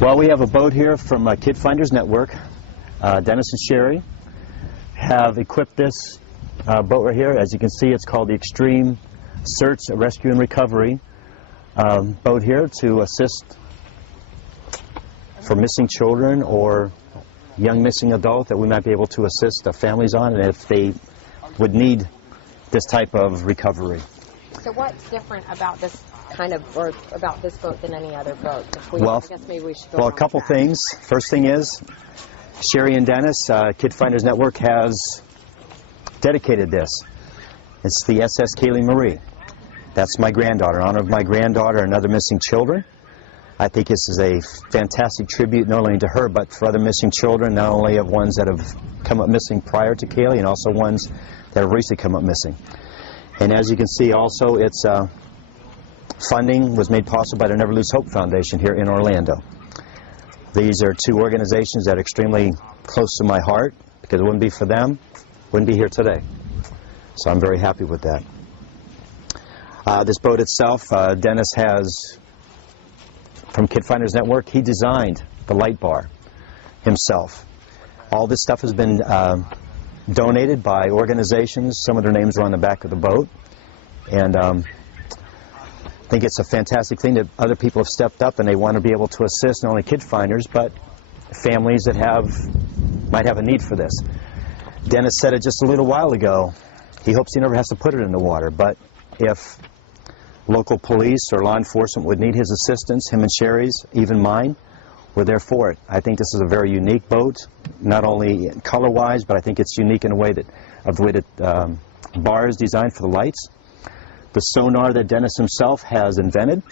Well, we have a boat here from Kid Finders Network. Dennis and Sherry have equipped this boat right here. As you can see, it's called the Extreme Search, Rescue, and Recovery boat here to assist for missing children or young missing adult that we might be able to assist families on, and if they would need this type of recovery. So what's different about this or about this boat than any other boat? Well, I guess maybe we should go well, a on couple that. things. First thing is, Sherry and Dennis, Kid Finders Network has dedicated this. It's the SS Kaylee Marie. That's my granddaughter. In honor of my granddaughter and other missing children. I think this is a fantastic tribute not only to her, but for other missing children, not only of ones that have come up missing prior to Kaylee, and also ones that have recently come up missing. And as you can see also, its funding was made possible by the Never Lose Hope Foundation here in Orlando. These are two organizations that are extremely close to my heart, because it wouldn't be for them, wouldn't be here today. So I'm very happy with that. This boat itself, Dennis has, from Kid Finders Network, he designed the light bar himself. All this stuff has been donated by organizations. Some of their names are on the back of the boat. And I think it's a fantastic thing that other people have stepped up and they want to be able to assist not only Kid Finders, but families that might have a need for this. Dennis said it just a little while ago. He hopes he never has to put it in the water, but if local police or law enforcement would need his assistance, him and Sherry's, even mine, we're there for it. I think this is a very unique boat, not only color-wise, but I think it's unique in a way that, of the way that bar is designed for the lights. The sonar that Dennis himself has invented,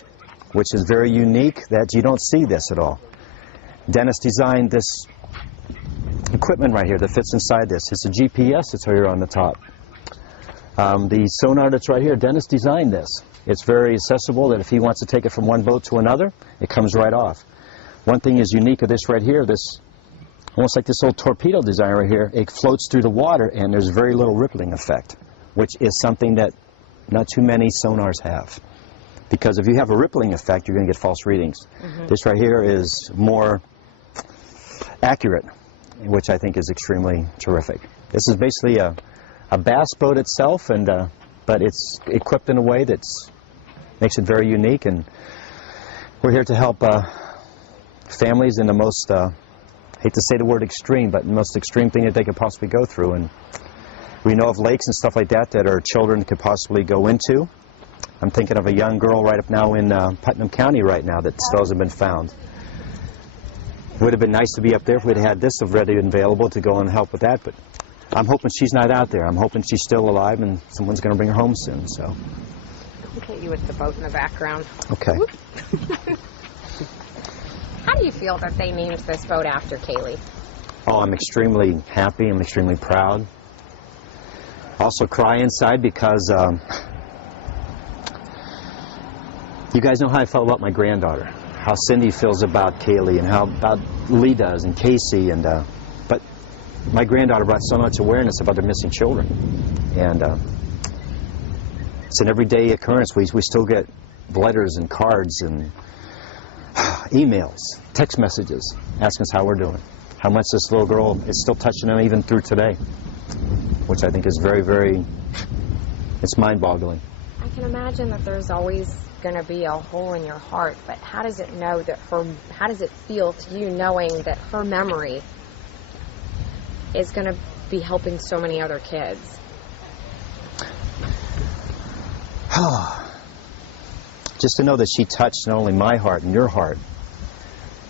which is very unique, that you don't see this at all. Dennis designed this equipment right here that fits inside this. It's a GPS that's here on the top. The sonar that's right here, Dennis designed this. It's very accessible that if he wants to take it from one boat to another, it comes right off. One thing is unique of this right here, this almost like this old torpedo design right here, it floats through the water and there's very little rippling effect, which is something that not too many sonars have. Because if you have a rippling effect, you're going to get false readings. This right here is more accurate, which I think is extremely terrific. This is basically a bass boat itself, and but it's equipped in a way that makes it very unique, and we're here to help families in the most, hate to say the word extreme, but the most extreme thing that they could possibly go through. And we know of lakes and stuff like that that our children could possibly go into. I'm thinking of a young girl right up now in Putnam County right now that still hasn't been found. It would have been nice to be up there if we'd had this already available to go and help with that, but I'm hoping she's not out there. I'm hoping she's still alive and someone's going to bring her home soon. So. Look at you with the boat in the background. Okay. How do you feel that they named this boat after Kaylee? Oh, I'm extremely happy. I'm extremely proud. Also cry inside because you guys know how I felt about my granddaughter, how Cindy feels about Kaylee, and how about Lee does, and Casey, and but my granddaughter brought so much awareness about their missing children, and it's an everyday occurrence. We still get letters and cards and emails, text messages asking us how we're doing, how much this little girl is still touching them even through today, which I think is very, very, it's mind-boggling. I can imagine that there's always going to be a hole in your heart, but how does it feel to you knowing that her memory is going to be helping so many other kids? Just to know that she touched not only my heart and your heart,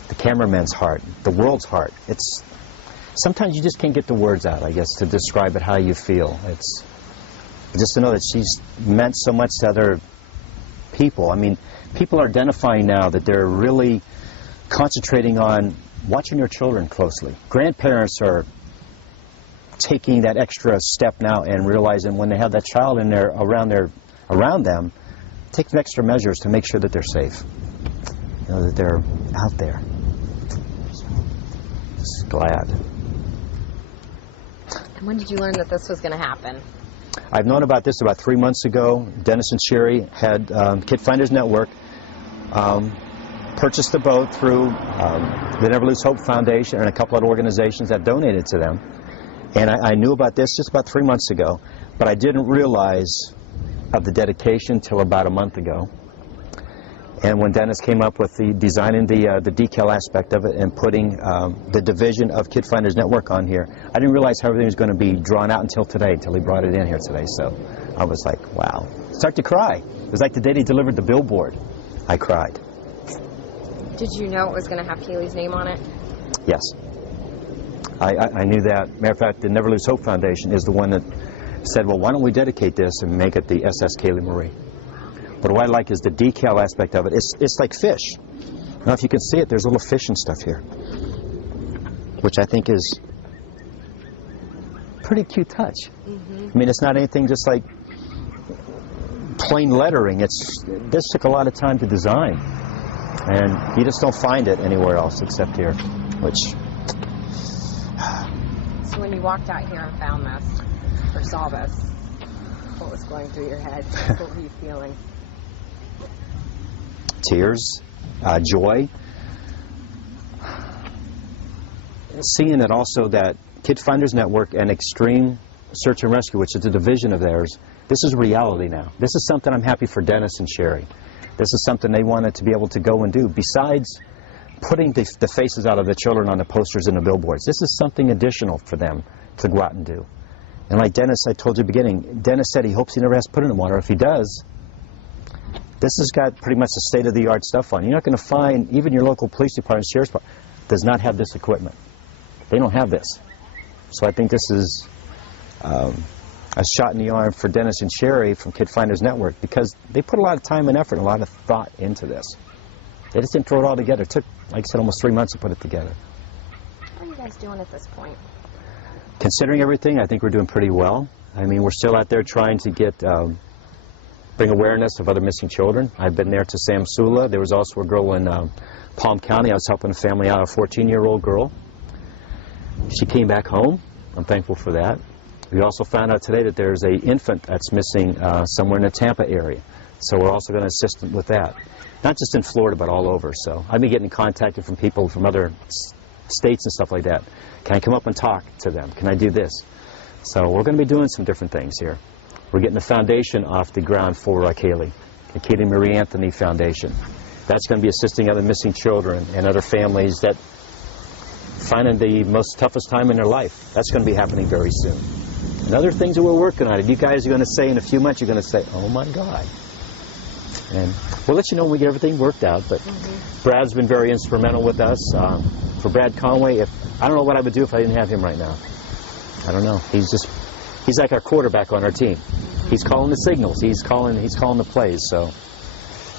the cameraman's heart, the world's heart. It's sometimes you just can't get the words out, I guess, to describe it how you feel. It's just to know that she's meant so much to other people. I mean, people are identifying now that they're really concentrating on watching their children closely. Grandparents are taking that extra step now and realizing when they have that child in there around them, take extra measures to make sure that they're safe. You know, that they're out there. So, just glad. And when did you learn that this was going to happen? I've known about this about 3 months ago. Dennis and Sherry had Kid Finders Network purchased the boat through the Never Lose Hope Foundation and a couple of organizations that donated to them. And I knew about this just about 3 months ago, but I didn't realize of the dedication till about a month ago. And when Dennis came up with the designing the decal aspect of it and putting the division of Kid Finders Network on here, I didn't realize how everything was going to be drawn out until today, until he brought it in here today. So I was like, wow. Start to cry. It was like the day he delivered the billboard. I cried. Did you know it was going to have Kaylee's name on it? Yes. I knew that. Matter of fact, the Never Lose Hope Foundation is the one that said, well, why don't we dedicate this and make it the SS Kaylee Marie? But what I like is the decal aspect of it. It's like fish. Now, if you can see it, there's little fish and stuff here, which I think is pretty cute touch. I mean, it's not anything just like plain lettering. This took a lot of time to design, and you just don't find it anywhere else except here, which... So when you walked out here and found this, or saw this, what was going through your head? What were you feeling? Tears, joy. Seeing it also that Kid Finders Network and Extreme Search and Rescue, which is a division of theirs, this is reality now. This is something I'm happy for Dennis and Sherry. This is something they wanted to be able to go and do. Besides putting the faces out of the children on the posters and the billboards, this is something additional for them to go out and do. And like Dennis, I told you at the beginning, Dennis said he hopes he never has to put it in the water. If he does, this has got pretty much the state-of-the-art stuff on. You're not going to find, even your local police department, sheriff's department, does not have this equipment. They don't have this. So I think this is a shot in the arm for Dennis and Sherry from Kid Finders Network, because they put a lot of time and effort and a lot of thought into this. They just didn't throw it all together. It took, like I said, almost 3 months to put it together. How are you guys doing at this point? Considering everything, I think we're doing pretty well. I mean, we're still out there trying to get, bring awareness of other missing children. I've been there to Sam Sula. There was also a girl in Palm County. I was helping a family out, a 14-year-old girl. She came back home. I'm thankful for that. We also found out today that there's an infant that's missing somewhere in the Tampa area. So we're also going to assist them with that. Not just in Florida, but all over. So I've been getting contacted from people from other states and stuff like that. Can I come up and talk to them? Can I do this? So we're going to be doing some different things here. We're getting the foundation off the ground for Kaylee, the Kaylee Marie Anthony Foundation. That's going to be assisting other missing children and other families that finding the most toughest time in their life. That's going to be happening very soon. And other things that we're working on, and you guys are going to say in a few months, you're going to say, oh my God. And we'll let you know when we get everything worked out. But Brad's been very instrumental with us. For Brad Conway, I don't know what I would do if I didn't have him right now. I don't know. He's like our quarterback on our team. He's calling the signals. He's calling the plays. So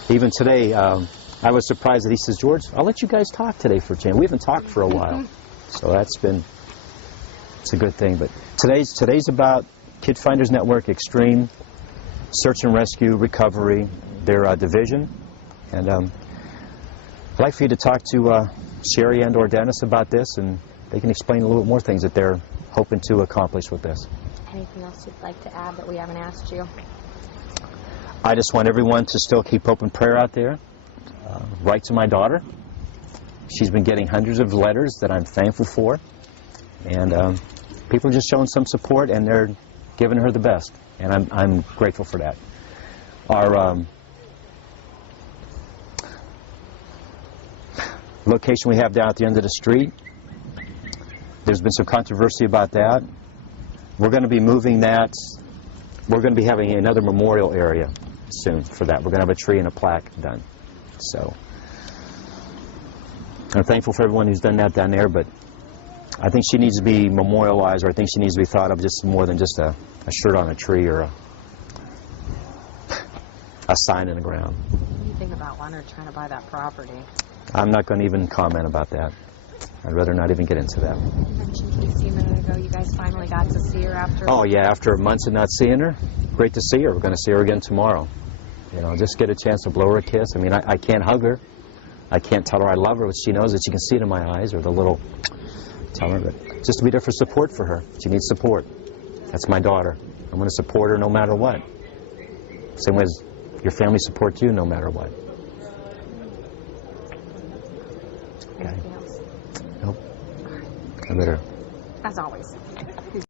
even today, I was surprised that he says, George, I'll let you guys talk today for a change. We haven't talked for a while. So it's a good thing. But today's about Kid Finders Network, Extreme Search and Rescue, Recovery, their division. And I'd like for you to talk to Sherry and or Dennis about this, and they can explain a little bit more things that they're hoping to accomplish with this. Anything else you'd like to add that we haven't asked you? I just want everyone to still keep open prayer out there. Write to my daughter. She's been getting hundreds of letters that I'm thankful for. And people are just showing some support, and they're giving her the best. And I'm grateful for that. Our location we have down at the end of the street, there's been some controversy about that. We're going to be moving that. We're going to be having another memorial area soon for that. We're going to have a tree and a plaque done. So I'm thankful for everyone who's done that down there, but I think she needs to be memorialized, or I think she needs to be thought of just more than just a shirt on a tree or a sign in the ground. What do you think about Leonard trying to buy that property? I'm not going to even comment about that. I'd rather not even get into that. You mentioned Casey a minute ago. You guys finally got to see her after... Oh, yeah, after months of not seeing her. Great to see her. We're going to see her again tomorrow. You know, just get a chance to blow her a kiss. I mean, I can't hug her. I can't tell her I love her, but she knows that she can see it in my eyes, or the little... Tell her, but just to be there for support for her. She needs support. That's my daughter. I'm going to support her no matter what. Same way as your family supports you no matter what. Okay. Anything else? Nope. I better As always.